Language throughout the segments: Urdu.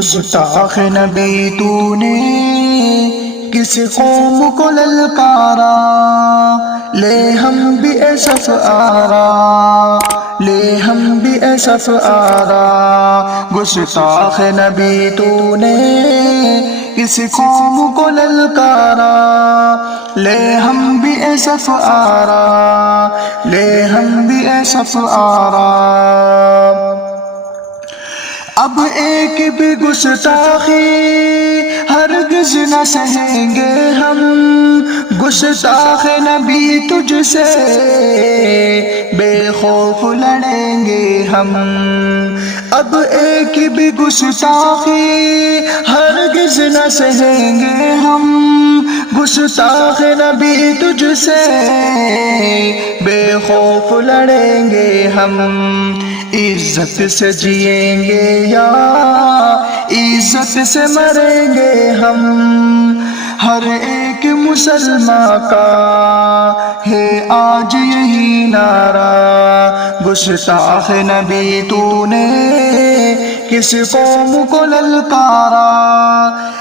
گستاخ نبی تو نے کس قوم کو للکارا، لے ہم بھی اسف آرا، لے ہم بھی اسف آرا۔ گستاخ نبی تو نے کس قوم کو للکارا، لے ہم بھی اسف آرا، لے ہم بھی اسف آرا۔ اب ایک بھی گستاخی ہرگز نہ سہیں گے ہم، گستاخ نبی تجھ سے بے خوف لڑیں گے ہم۔ اب ایک بھی گستاخی ہرگز نہ سہیں گے ہم، گستاخ نبی تجھ سے بے خوف لڑیں گے ہم۔ عزت سے جئیں گے یا عزت سے مریں گے ہم، ہر ایک مسلمان کا ہے آج یہی نعرہ۔ گستاخ نبی تو نے کس قوم کو للکارا،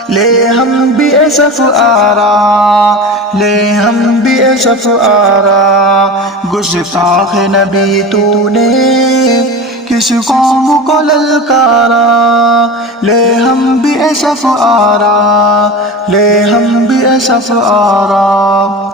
لے ہم بھی اسف آرا، لے ہم بھی اسف آرا۔ گستاخ نبی تو نے کس قوم کو للکارا، لے ہم بھی اسف آرا، لے ہم بھی اسف آرا۔